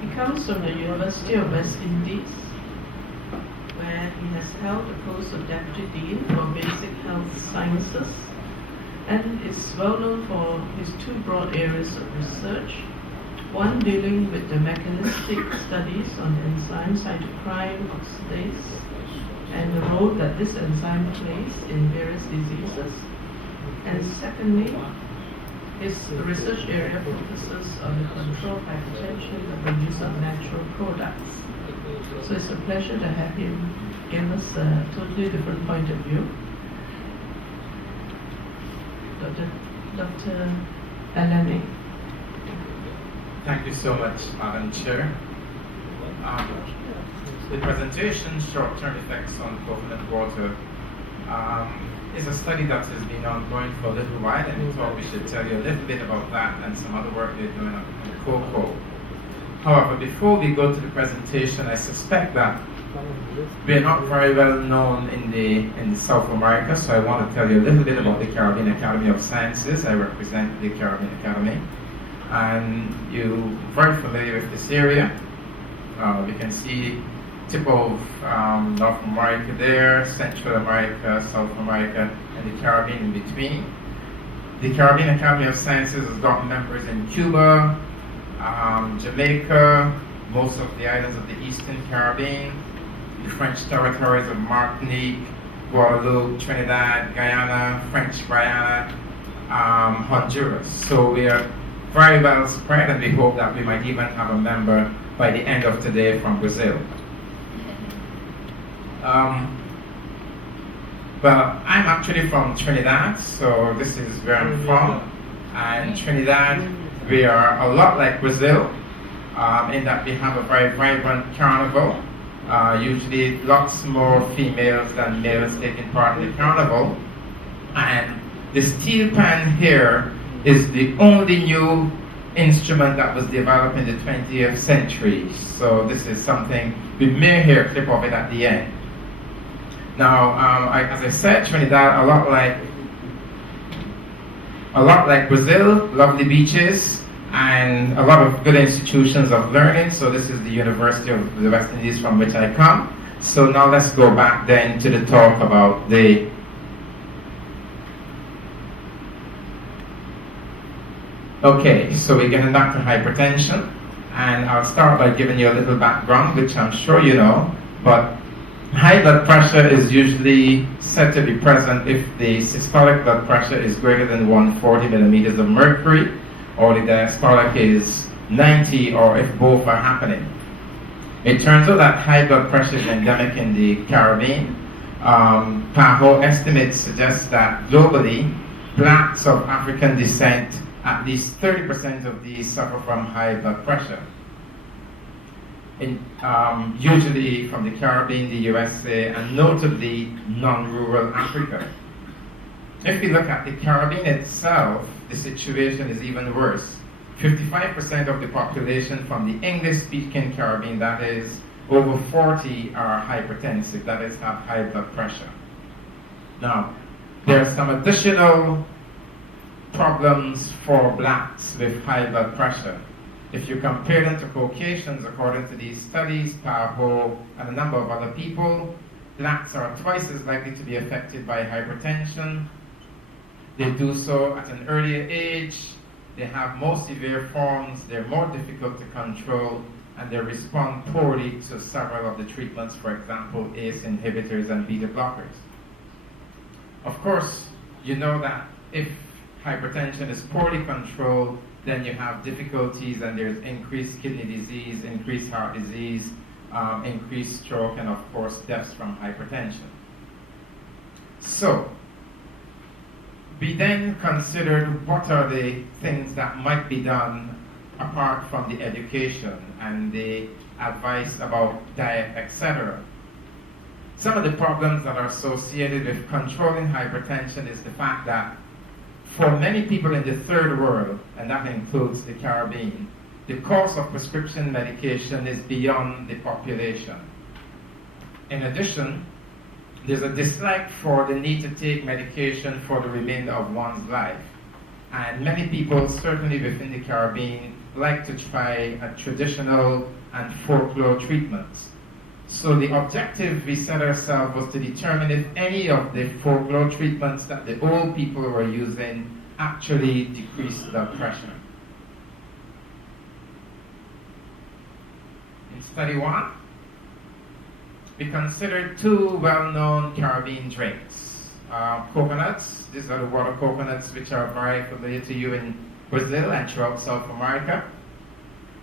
He comes from the University of West Indies, where he has held the post of Deputy Dean for Basic Health Sciences, and is well known for his two broad areas of research, one dealing with the mechanistic studies on the enzyme cytochrome oxidase and the role that this enzyme plays in various diseases, and secondly, his research area focuses on the control of hypertension and the use of natural products. So it's a pleasure to have him give us a totally different point of view. Dr. Alleyne. Thank you so much, Madam Chair. The presentation, Short-Term Effects on Coconut Water, is a study that has been ongoing for a little while, and we thought we should tell you a little bit about that and some other work they're doing on cocoa. However, before we go to the presentation, I suspect that we're not very well known in South America, so I want to tell you a little bit about the Caribbean Academy of Sciences. I represent the Caribbean Academy, and you're very familiar with this area. We can see tip of North America there, Central America, South America, and the Caribbean in between. The Caribbean Academy of Sciences has got members in Cuba, Jamaica, most of the islands of the Eastern Caribbean, the French territories of Martinique, Guadeloupe, Trinidad, Guyana, French Guiana, Honduras. So we are very well spread, and we hope that we might even have a member by the end of today from Brazil. Well, I'm actually from Trinidad, so this is where I'm from. And Trinidad, we are a lot like Brazil, in that we have a very vibrant carnival. Usually lots more females than males taking part in the carnival. And the steel pan here is the only new instrument that was developed in the 20th century. So this is something, we may hear a clip of it at the end. Now, as I said, Trinidad, a lot like Brazil, lovely beaches, and a lot of good institutions of learning. So this is the University of the West Indies from which I come. So now let's go back then to the talk about the Okay, so we're getting back to hypertension, and I'll start by giving you a little background, which I'm sure you know, but high blood pressure is usually said to be present if the systolic blood pressure is greater than 140 millimeters of mercury, or the diastolic is 90, or if both are happening. It turns out that high blood pressure is endemic in the Caribbean. PAHO estimates suggest that globally, blacks of African descent, at least 30% of these suffer from high blood pressure. Usually from the Caribbean, the USA, and notably non-rural Africa. If we look at the Caribbean itself, the situation is even worse. 55% of the population from the English-speaking Caribbean, that is, over 40 are hypertensive, that is, have high blood pressure. Now, there are some additional problems for blacks with high blood pressure. If you compare them to Caucasians, according to these studies, PAHO, and a number of other people, blacks are twice as likely to be affected by hypertension. They do so at an earlier age, they have more severe forms, they're more difficult to control, and they respond poorly to several of the treatments, for example, ACE inhibitors and beta blockers. Of course, you know that if hypertension is poorly controlled, then you have difficulties, and there's increased kidney disease, increased heart disease, increased stroke, and of course deaths from hypertension. So, we then considered what are the things that might be done apart from the education and the advice about diet, etc. Some of the problems that are associated with controlling hypertension is the fact that for many people in the third world, and that includes the Caribbean, the cost of prescription medication is beyond the population. In addition, there's a dislike for the need to take medication for the remainder of one's life. And many people, certainly within the Caribbean, like to try a traditional and folklore treatments. So the objective we set ourselves was to determine if any of the folklore treatments that the old people were using actually decreased blood pressure. In study 1, we considered 2 well-known Caribbean drinks. Coconuts, these are the water coconuts which are very familiar to you in Brazil and throughout South America.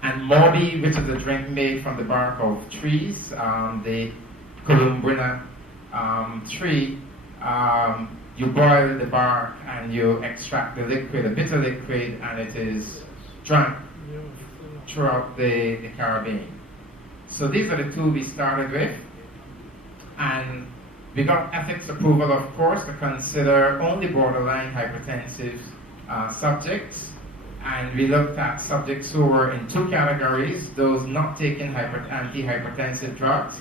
And Mobi, which is a drink made from the bark of trees, the Columbrina tree. You boil the bark and you extract the liquid, a bitter liquid, and it is drunk throughout the Caribbean. So these are the 2 we started with. And we got ethics approval, of course, to consider only borderline hypertensive subjects. And we looked at subjects who were in 2 categories, those not taking antihypertensive drugs,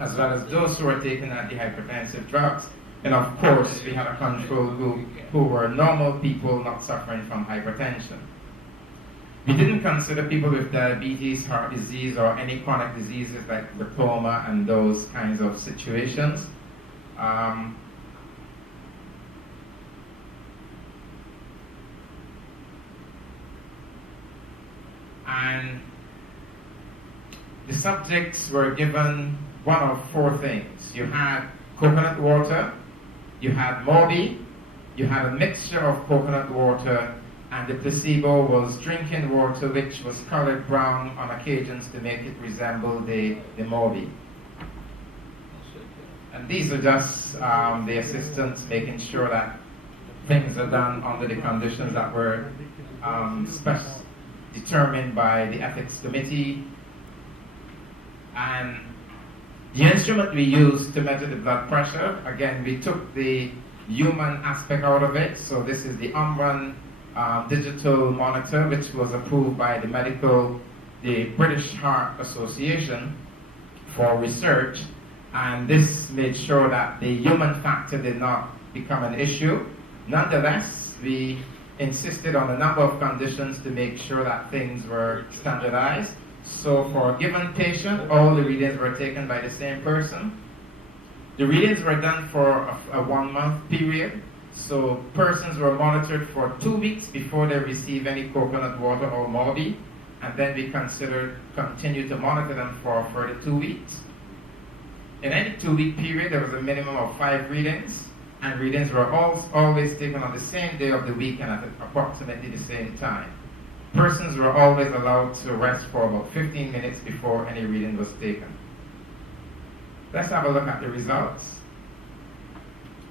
as well as those who were taking antihypertensive drugs. And of course, we had a control group who were normal people not suffering from hypertension. We didn't consider people with diabetes, heart disease, or any chronic diseases like glaucoma and those kinds of situations. And the subjects were given one of 4 things. You had coconut water, you had Mobi, you had a mixture of coconut water, and the placebo was drinking water which was colored brown on occasions to make it resemble the Mobi. And these are just the assistants making sure that things are done under the conditions that were determined by the ethics committee. And the instrument we used to measure the blood pressure, again, we took the human aspect out of it. So this is the Umbrun digital monitor, which was approved by the British Heart Association for research. And this made sure that the human factor did not become an issue. Nonetheless, we insisted on a number of conditions to make sure that things were standardized. So for a given patient, all the readings were taken by the same person. The readings were done for a 1-month period. So persons were monitored for 2 weeks before they received any coconut water or Mobi. And then we continued to monitor them for a further 2 weeks. In any 2-week period, there was a minimum of 5 readings. And readings were always taken on the same day of the week and at approximately the same time. Persons were always allowed to rest for about 15 minutes before any reading was taken. Let's have a look at the results.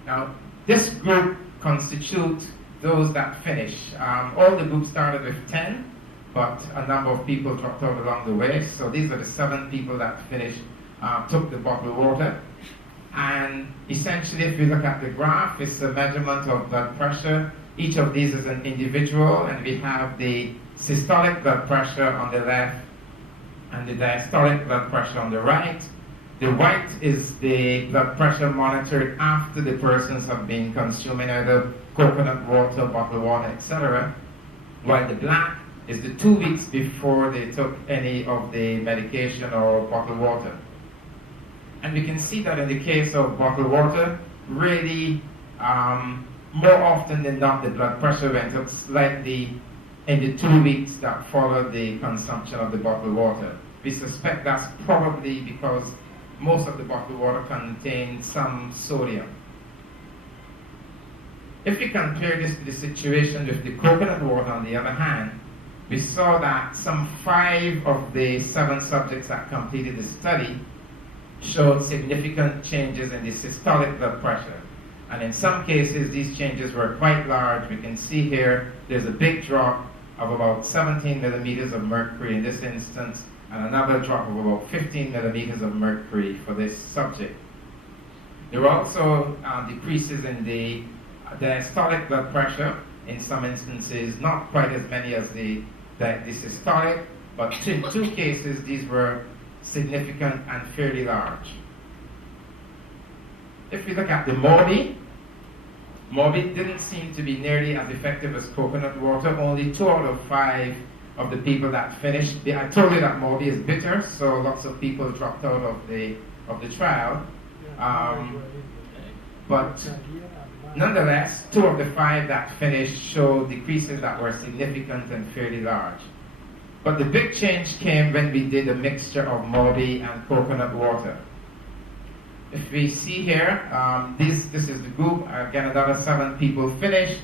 Now, this group constitutes those that finish. All the groups started with 10, but a number of people dropped out along the way. So these are the 7 people that finished, took the bottled water. And essentially, if you look at the graph, it's a measurement of blood pressure. Each of these is an individual, and we have the systolic blood pressure on the left and the diastolic blood pressure on the right. The white is the blood pressure monitored after the persons have been consuming either coconut water, bottled water, etc. While the black is the 2 weeks before they took any of the medication or bottled water. And we can see that in the case of bottled water, really more often than not, the blood pressure went up slightly in the 2 weeks that followed the consumption of the bottled water. We suspect that's probably because most of the bottled water contains some sodium. If we compare this to the situation with the coconut water, on the other hand, we saw that some 5 of the 7 subjects that completed the study showed significant changes in the systolic blood pressure. And in some cases, these changes were quite large. We can see here, there's a big drop of about 17 millimeters of mercury in this instance, and another drop of about 15 millimeters of mercury for this subject. There were also decreases in the diastolic blood pressure in some instances, not quite as many as the systolic, but in 2 cases, these were significant and fairly large. If we look at the Mobi didn't seem to be nearly as effective as coconut water. Only 2 out of 5 of the people that finished. I told you that Moby is bitter, so lots of people dropped out of the trial. But nonetheless, 2 of the 5 that finished showed decreases that were significant and fairly large. But the big change came when we did a mixture of Moby and coconut water. If we see here, this is the group. Again, another 7 people finished,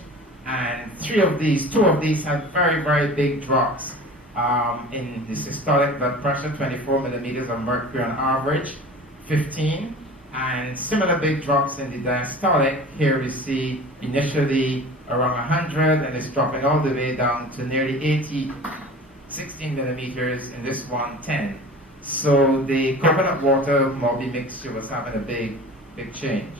and 2 of these had very, very big drops in the systolic blood pressure, 24 millimeters of mercury on average, 15, and similar big drops in the diastolic. Here we see initially around 100, and it's dropping all the way down to nearly 80, 16 millimeters, in this one, 10. So the coconut water Moby mixture was having a big, big change.